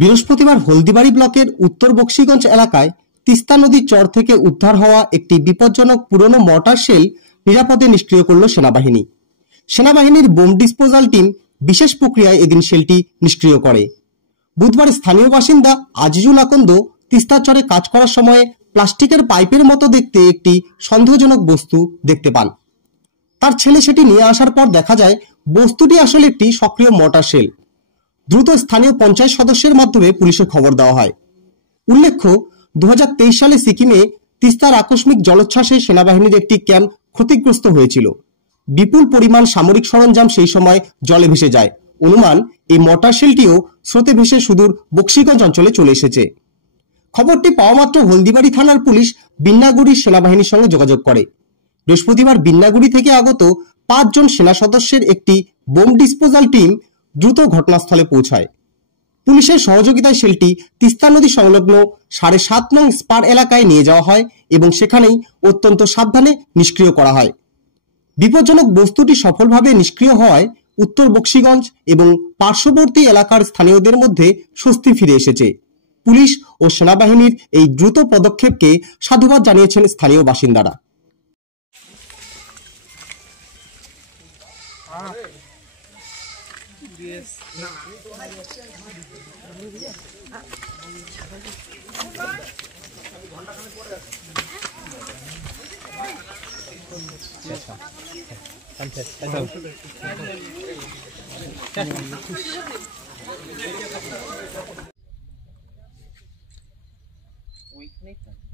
বৃহস্পতিবার হলদিবাড়ি ব্লকের উত্তর বক্সিগঞ্জ এলাকায় তিস্তা নদীর চর থেকে উদ্ধার হওয়া একটি বিপজ্জনক পুরনো মর্টার শেল নিরাপদে নিষ্ক্রিয় করল সেনাবাহিনী। সেনাবাহিনীর বোম ডিসপোজাল টিম বিশেষ প্রক্রিয়ায় এদিন শেলটি নিষ্ক্রিয় করে। বুধবার স্থানীয় বাসিন্দা আজিজুল আকন্দ তিস্তার চরে কাজ করার সময় প্লাস্টিকের পাইপের মতো দেখতে একটি সন্দেহজনক বস্তু দেখতে পান। তার ছেলে সেটি নিয়ে আসার পর দেখা যায় বস্তুটি আসলে একটি সক্রিয় মর্টার শেল। দ্রুত স্থানীয় পঞ্চায়েত সদস্যের মাধ্যমে পুলিশে খবর দেওয়া হয়। উল্লেখ্য, 2023 সালে সিকিমে তিস্তার আকস্মিক জলোচ্ছ্বাসে সেনাবাহিনীর একটি ক্যাম্প ক্ষতিগ্রস্ত হয়েছিল। বিপুল পরিমাণ সামরিক সরঞ্জাম সেই সময় জলে ভেসে যায়। অনুমান এই মর্টার শেলটিও স্রোতে ভেসে সুদূর বক্সিগঞ্জ অঞ্চলে চলে এসেছে। খবরটি পাওয়া মাত্র হলদিবাড়ি থানার পুলিশ বিন্নাগুড়ি সেনাবাহিনীর সঙ্গে যোগাযোগ করে। বৃহস্পতিবার বিন্নাগুড়ি থেকে আগত 5 জন সেনা সদস্যের একটি বোম ডিসপোজাল টিম দ্রুত ঘটনাস্থলে পৌঁছায়। পুলিশের সহযোগিতায় শেলটি তিস্তা নদী সংলগ্ন 7.5 নং স্পার এলাকায় নিয়ে যাওয়া হয় এবং সেখানেই অত্যন্ত সাবধানে নিষ্ক্রিয় করা হয়। বিপজ্জনক বস্তুটি সফলভাবে নিষ্ক্রিয় হওয়ায় উত্তর বক্সিগঞ্জ এবং পার্শ্ববর্তী এলাকার স্থানীয়দের মধ্যে স্বস্তি ফিরে এসেছে। পুলিশ ও সেনাবাহিনীর এই দ্রুত পদক্ষেপকে সাধুবাদ জানিয়েছেন স্থানীয় বাসিন্দারা। Week